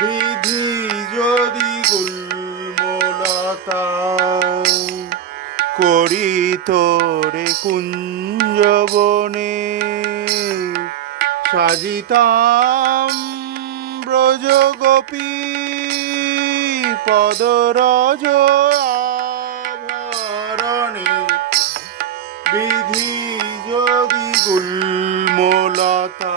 বিধি যদি করি তোরে কুঞ্জবনে সাজিতাম ব্রজগোপী পদরজ আভরণে। বিধি যদি গুলমলতা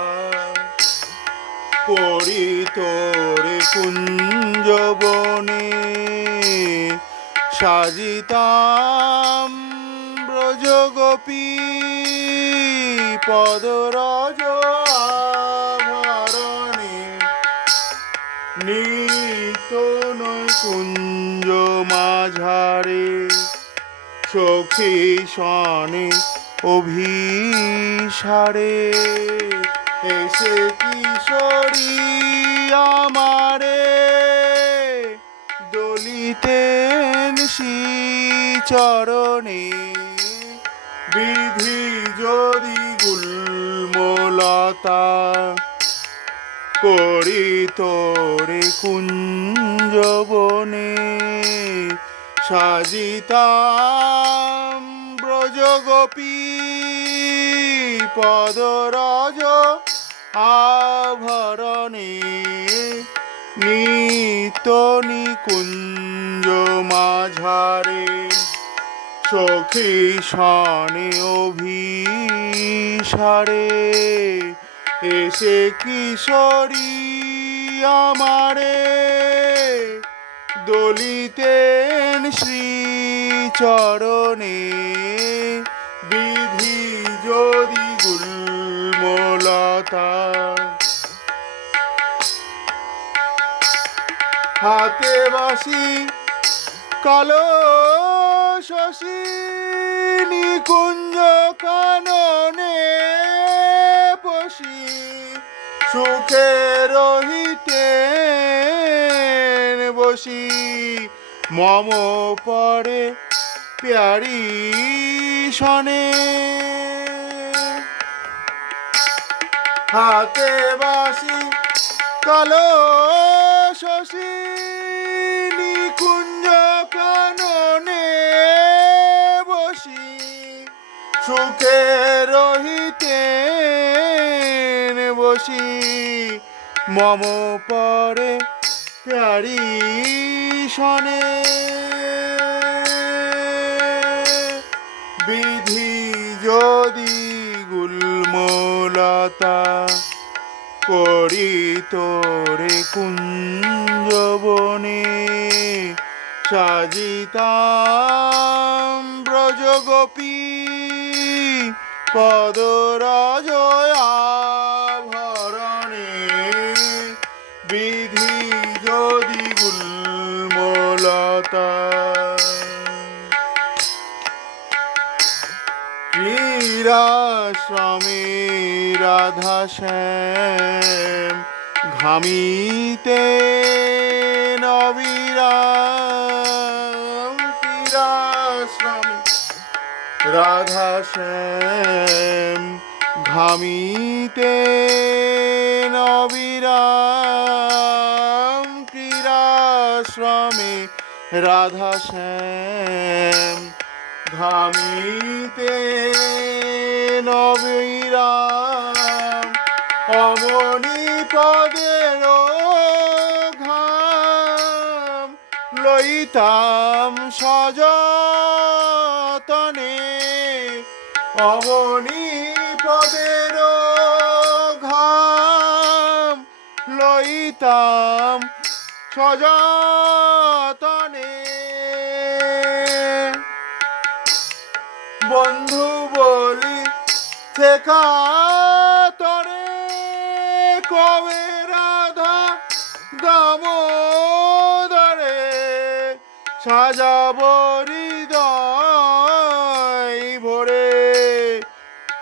করি তোরে কুঞ্জবনে। সাজিতাম ব্রজগোপী পদরজ আভরণে। নিত নয় কুঞ্জ মাঝারে সখী সনে অভিসারে। এসে কিশোরী আমারে দলিতেন চরণে। বিধি যদি গুলমলতা করি তোরে কুঞ্জবনে সাজিতাম ব্রজগোপী পদরজ আভরণে নিত নিকুঞ্জ মাঝারে সখী সনে অভিসারে এসে কিশোরী আমারে দলিতেন শ্রীচরণে। বিধি হাতে বাসি কালো শশী নিকুঞ্জ কাননে বসি সুখে রহিতে বসি। মম পরে প্যারি সনে হাতে বাসি, কালো শশী নিকুঞ্জ কাননে বসি। সুখে রহিতে বসি, মম পরে প্যারি সনে বিধি যদি গুলমলতা করি তোরে কুঞ্জবনে সাজিতাম ব্রজগোপী পদরাজ আভরণে। বিধি যদি গুলমলতা। ক্রীড়াশ্রমে রাধা শ্যাম ঘামিতে রাধা শ্যাম ঘামিতে নবীরাম ক্রীড়াশ্রমে রাধা শ্যাম ঘামিতে নবীরাম অমনি পদের ঘাম লইতাম সযতনে। অমনি পদের ঘাম লইতাম সযতনে। বন্ধু বলি শেখা সাজাব হৃদয় ভরে।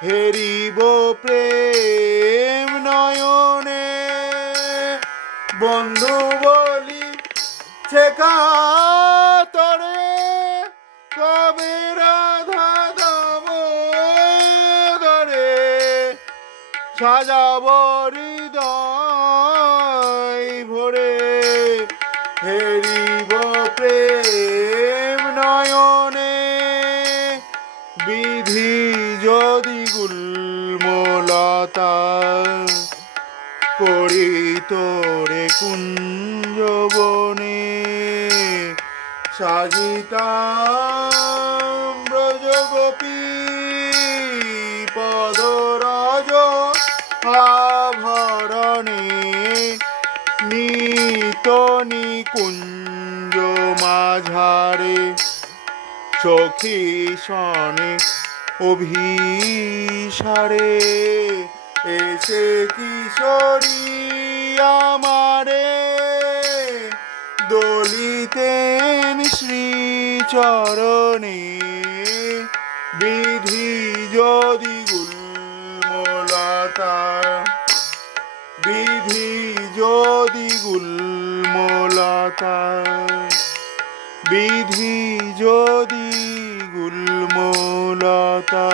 হেরিব প্রেম নয়নে। বন্ধু বলি তরে। কবে রাধা দামোদরে সাজাব হৃদয় ভরে। কুঞ্জবনে। সাজিতাম ব্রজগোপী পদরাজ আভরণে। নিত নিকুঞ্জ মাঝারে সখী সনে অভিসারে। এসে কিশোরী আমারে দলিতেন শ্রীচরণে বিধি যদি বিধি যদি গুলমলতা বিধি যদি গুলমলতা।